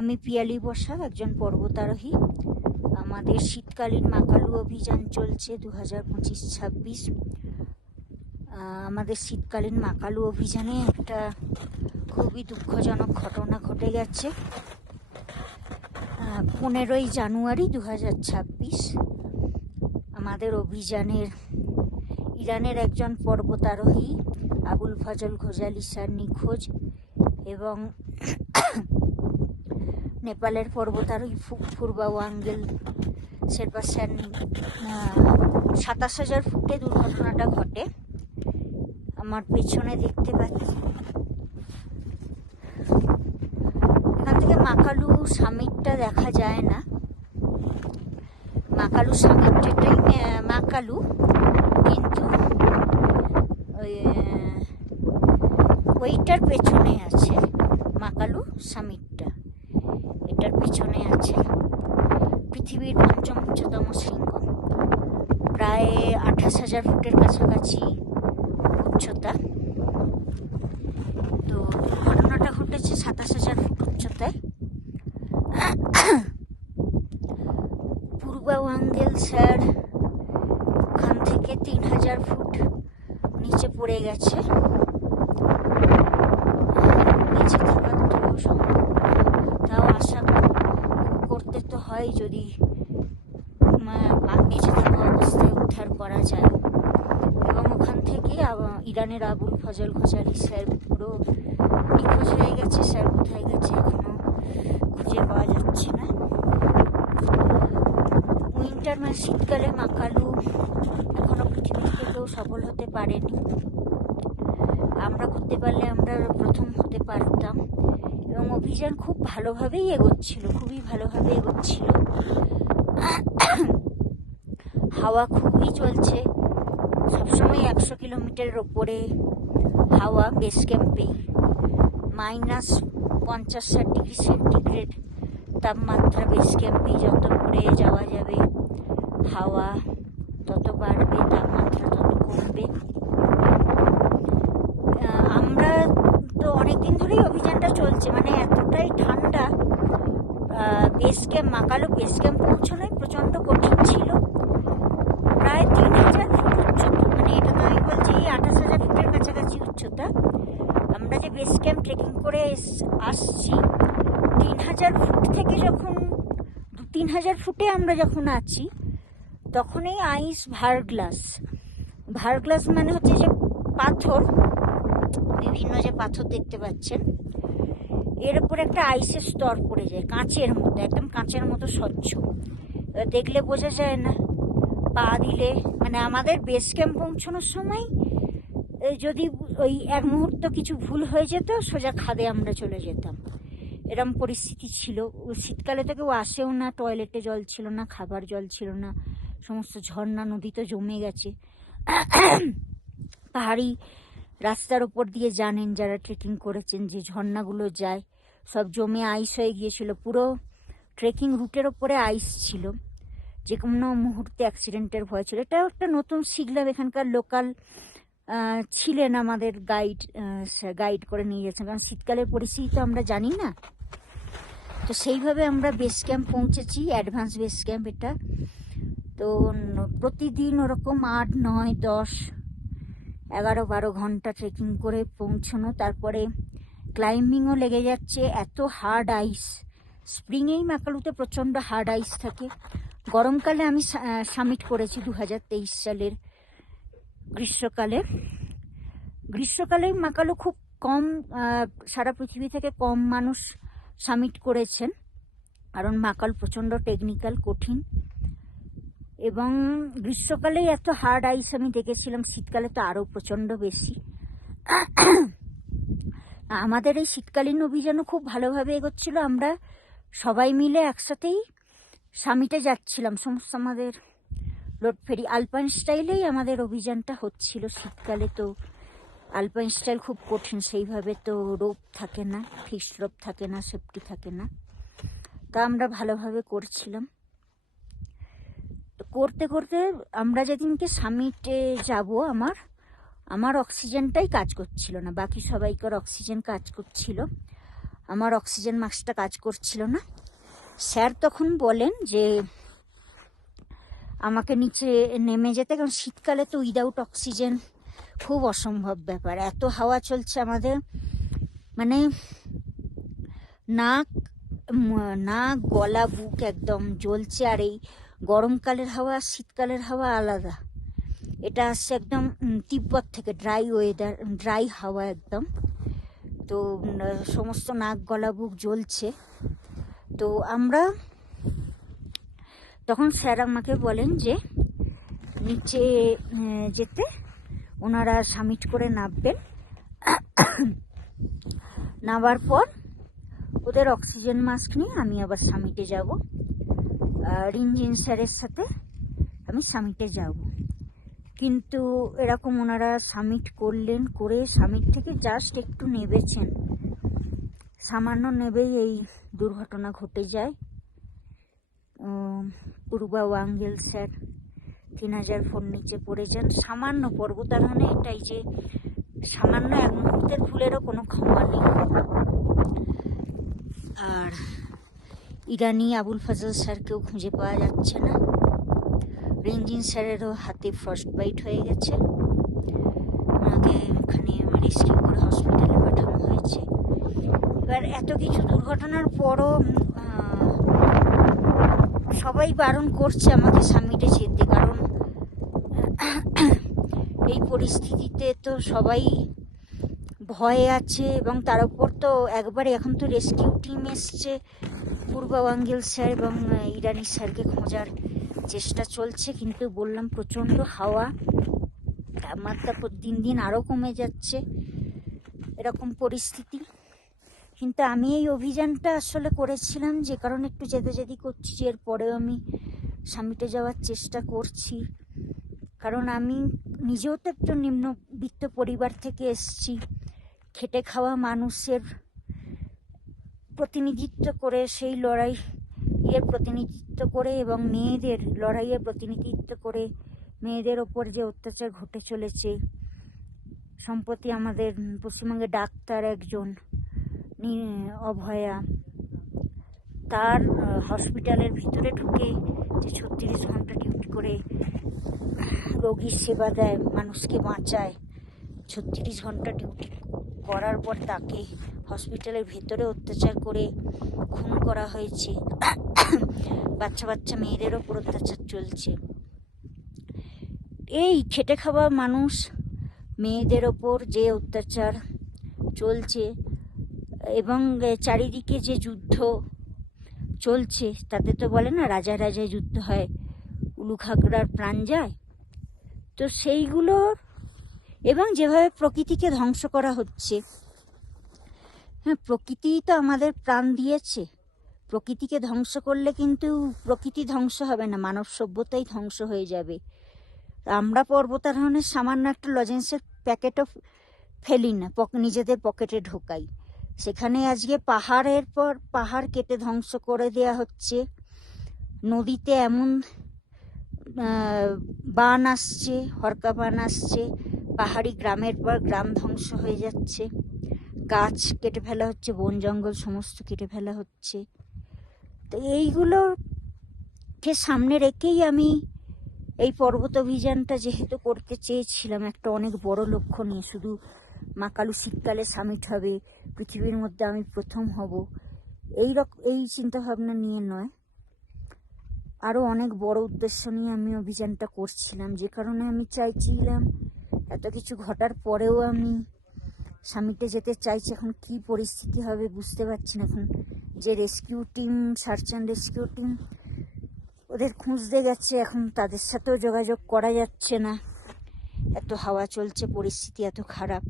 আমি পিয়ালি বসাক, একজন পর্বতারোহী। আমাদের শীতকালীন মাকালু অভিযান চলছে 2025-26। আমাদের শীতকালীন মাকালু অভিযানে একটা খুবই দুঃখজনক ঘটনা ঘটে গেছে। 15ই জানুয়ারি 2026 আমাদের অভিযানের ইরানের একজন পর্বতারোহী আবুল ফজল ঘোজালি স্যার নিখোঁজ এবং নেপালের পর্বতারোহী পূর্বা ওয়াঙ্গেল শেরপা স্যার 27,000 ফুটে দুর্ঘটনাটা ঘটে। আমার পেছনে দেখতে পাচ্ছি, এখান থেকে মাকালু সামিটটা দেখা যায় না। মাকালু সামিটটাই মাকালু, কিন্তু ওইটার পেছনে আছে মাকালু সামিটটা, এটার পেছনে আছে। পৃথিবীর 5ম উচ্চতম শৃঙ্গ, প্রায় 28,000 ফুটের কাছাকাছি উচ্চতা। তো দুর্ঘটনাটা ঘটেছে 27,000 ফুট উচ্চতায়। পূর্বা ওয়াঙ্গেল স্যার ওখান থেকে 3,000 ফুট নিচে পড়ে গেছে। বেঁচে থাকার তো সম্ভব, তাও আশা করতে তো হয় যদি বেঁচে থাকা অবস্থায় উদ্ধার করা যায়। এবং ওখান থেকে ইরানের আবুল ফজল ঘোজালি স্যার পুরো নিখোঁজ হয়ে গেছে। স্যার কোথায় গেছে এখনো খুঁজে পাওয়া যাচ্ছে না। উইন্টার শীতকালে মাকালু এখনো পৃথিবী থেকে কেউ সফল হতে পারেনি। আমরা করতে পারলে আমরা প্রথম হতে পারতাম। এবং অভিযান খুব ভালোভাবেই এগোচ্ছিল, খুবই ভালোভাবে এগোচ্ছিল। হাওয়া খুবই চলছে, সবসময় 100 কিলোমিটারের ওপরে হাওয়া। বেস ক্যাম্পে -50-60 ডিগ্রি সেন্টিগ্রেড তাপমাত্রা। বেস ক্যাম্পে যত উপরে যাওয়া যাবে হাওয়া তত বাড়বে, তাপমাত্রা তত কমবে। আমরা তো অনেকদিন ধরেই অভিযানটা চলছে, মানে এতটাই ঠান্ডা। মাকালু বেস ক্যাম্প পৌঁছানোই প্রচণ্ড কঠিন ছিল। প্রায় 3,000 ফুট উচ্চতা, মানে এটা তো আমি বলছি 28,000 ফুটের কাছাকাছি উচ্চতা। আমরা যে বেস ক্যাম্প ট্রেকিং করে আসছি, 3,000 ফুট থেকে যখন 2-3,000 ফুটে আমরা যখন আছি, তখনই আইস ভারগ্লাস মানে হচ্ছে যে পাথর, বিভিন্ন যে পাথর দেখতে পাচ্ছেন, এর উপর একটা আইসের স্তর পড়ে যায়, কাঁচের মতো, একদম কাঁচের মতো স্বচ্ছ। দেখলে বোঝা যায় না, পা দিলে মানে আমাদের বেস ক্যাম্প পৌঁছানোর সময় যদি ওই এক মুহূর্ত কিছু ভুল হয়ে যেত, সোজা খাদে আমরা চলে যেতাম। এরম পরিস্থিতি ছিল। শীতকালে তো কেউ আসেও না, টয়লেটে জল ছিল না, খাবার জল ছিল না, সমস্ত ঝর্ণা নদী তো জমে গেছে। পাহাড়ি রাস্তার ওপর দিয়ে জানেন যারা ট্রেকিং করেছেন, যে ঝর্ণাগুলো যায় সব জমে আইস হয়ে গিয়েছিল। পুরো ট্রেকিং রুটের ওপরে আইস ছিল, যে কোনো মুহূর্তে অ্যাক্সিডেন্টের ভয় ছিল। এটাও একটা নতুন শিখলাম। এখানকার লোকাল ছিলেন আমাদের গাইড করে নিয়ে যাচ্ছেন, কারণ শীতকালের পরিস্থিতি তো আমরা জানি না। তো সেইভাবে আমরা বেস ক্যাম্প পৌঁছেছি, অ্যাডভান্স বেস ক্যাম্প এটা। তো প্রতিদিন ওরকম 8, 9, 10, 11, 12 ঘন্টা ট্রেকিং করে পৌঁছানো। তারপরে ক্লাইম্বিংও লেগে যাচ্ছে, এত হার্ড আইস। স্প্রিংয়েই মাকালুতে প্রচণ্ড হার্ড আইস থাকে। গরমকালে আমি সামিট করেছি 2023 সালের গ্রীষ্মকালে মাকালু খুব কম, সারা পৃথিবী থেকে কম মানুষ সামিট করেছেন, কারণ মাকাল প্রচণ্ড টেকনিক্যাল, কঠিন। এবং গ্রীষ্মকালেই এত হার্ড আইস আমি দেখেছিলাম, শীতকালে তো আরও প্রচণ্ড বেশি। আমাদের এই শীতকালীন অভিযানও খুব ভালোভাবে এগোচ্ছিল। আমরা সবাই মিলে একসাথেই সামিটে যাচ্ছিলাম। সমস্ত আমাদের লোড ফেরি আলপাইন স্টাইলেই আমাদের অভিযানটা হচ্ছিল। শীতকালে তো আলপাইন স্টাইল খুব কঠিন, সেইভাবে তো রোপ থাকে না, ফিক্সড রোপ থাকে না, সেফটি থাকে না। তা আমরা ভালোভাবে করছিলাম। করতে করতে আমরা যেদিনকে সামিটে যাব, আমার অক্সিজেনটাই কাজ করছিল না, বাকি সবাইকার অক্সিজেন কাজ করছিল। আমার অক্সিজেন মাস্কটা কাজ করছিল না। স্যার তখন বলেন যে আমাকে নিচে নেমে যেতে, কারণ শীতকালে তো উইদাউট অক্সিজেন খুব অসম্ভব ব্যাপার। এত হাওয়া চলছে আমাদের, মানে নাক গলা বুক একদম জ্বলছে। আর এই গরমকালের হাওয়া শীতকালের হাওয়া আলাদা। এটা আসছে একদম তিব্বত থেকে, ড্রাই ওয়েদার, ড্রাই হাওয়া একদম। তো সমস্ত নাক গলা বুক জ্বলছে। তো আমরা তখন স্যার আমাকে বলেন যে নিচে যেতে, ওনারা সাবমিট করে নামবেন। নামার পর ওদের অক্সিজেন মাস্ক নিয়ে আমি আবার সামিটে যাব। রিঞ্জিন স্যারের সাথে আমি সামিটে যাব। কিন্তু এরকম ওনারা সামিট করলেন, করে সামিট থেকে জাস্ট একটু নেবেছেন, সামান্য নেবেই এই দুর্ঘটনা ঘটে যায়। পূর্বা ওয়াঙ্গেল স্যার 3000 ফুট নিচে পড়ে যান। সামান্য পর্বতারোহণে এটাই যে সামান্য এক মুহূর্তের ভুলেরও কোনো ক্ষমা নেই। আর ইরানি আবুল ফাজল স্যারকেও খুঁজে পাওয়া যাচ্ছে না। রেঞ্জিন স্যারেরও হাতে ফ্রস্ট বাইট হয়ে গেছে, ওনাকে এখানে রেস্কিউ করে হসপিটালে পাঠানো হয়েছে। এবার এত কিছু দুর্ঘটনার পরও সবাই বারণ করছে আমাকে সামিটে যেতে, কারণ এই পরিস্থিতিতে তো সবাই ভয়ে আছে। এবং তার উপর তো একবারে এখন তো রেস্কিউ টিম এসছে, পূর্বা ওয়াঙ্গেল স্যার এবং ইরানি স্যারকে খোঁজার চেষ্টা চলছে। কিন্তু বললাম প্রচণ্ড হাওয়া, তাপমাত্রা দিন দিন আরও কমে যাচ্ছে, এরকম পরিস্থিতি। কিন্তু আমি এই অভিযানটা আসলে করেছিলাম যে কারণে একটু যেদি করছি, যে এরপরেও আমি সামিটে যাওয়ার চেষ্টা করছি। কারণ আমি নিজেও তো একটু নিম্নবিত্ত পরিবার থেকে এসেছি, খেটে খাওয়া মানুষের প্রতিনিধিত্ব করে, সেই লড়াইয়ের প্রতিনিধিত্ব করে এবং মেয়েদের লড়াইয়ের প্রতিনিধিত্ব করে মেয়েদের ওপর যে অত্যাচার ঘটে চলেছে। সম্প্রতি আমাদের পশ্চিমবঙ্গে ডাক্তার একজন অভয়া, তার হসপিটালের ভিতরে ঢুকে যে 36 ঘন্টা ডিউটি করে রোগীর সেবা দেয়, মানুষকে বাঁচায়, 36 ঘন্টা ডিউটি করার পর তাকে হসপিটালের ভেতরে অত্যাচার করে খুন করা হয়েছে। বাচ্চা বাচ্চা মেয়েদের ওপর অত্যাচার চলছে। এই খেটে খাওয়া মানুষ মেয়েদের ওপর যে অত্যাচার চলছে এবং চারিদিকে যে যুদ্ধ চলছে, তাতে তো বলে না রাজা রাজায় যুদ্ধ হয়, উলুখাগড়ার প্রাণ যায়। তো সেইগুলোর এবং যেভাবে প্রকৃতিকে ধ্বংস করা হচ্ছে, হ্যাঁ প্রকৃতি তো আমাদের প্রাণ দিয়েছে, প্রকৃতিকে ধ্বংস করলে কিন্তু প্রকৃতি ধ্বংস হবে না, মানব সভ্যতাই ধ্বংস হয়ে যাবে। আমরা পর্বতারোহণের সামান্য একটা লজেন্সের প্যাকেটও ফেলি না, নিজেদের পকেটে ঢোকাই। সেখানে আজকে পাহাড়ের পর পাহাড় কেটে ধ্বংস করে দেয়া হচ্ছে। নদীতে এমন বান আসছে, হরকা বান আসছে, পাহাড়ি গ্রামের পর গ্রাম ধ্বংস হয়ে যাচ্ছে, গাছ কেটে ফেলা হচ্ছে, বন জঙ্গল সমস্ত কেটে ফেলা হচ্ছে। তো এইগুলোকে সামনে রেখেই আমি এই পর্বত অভিযানটা যেহেতু করতে চেয়েছিলাম, একটা অনেক বড় লক্ষ্য নিয়ে, শুধু মা কালু শীতকালে সামিট হবে, পৃথিবীর মধ্যে আমি প্রথম হব, এই চিন্তাভাবনা নিয়ে নয়, আরও অনেক বড় উদ্দেশ্য নিয়ে আমি অভিযানটা করছিলাম। যে কারণে আমি চাইছিলাম, এত কিছু ঘটার পরেও আমি সামিটে যেতে চাইছি। এখন কি পরিস্থিতি হবে বুঝতে পারছি না। এখন যে rescue team, search and rescue team ওদের খুঁজতে গেছে, এখন তাদের সাথেও যোগাযোগ করা যাচ্ছে না, এত হাওয়া চলছে, পরিস্থিতি এত খারাপ।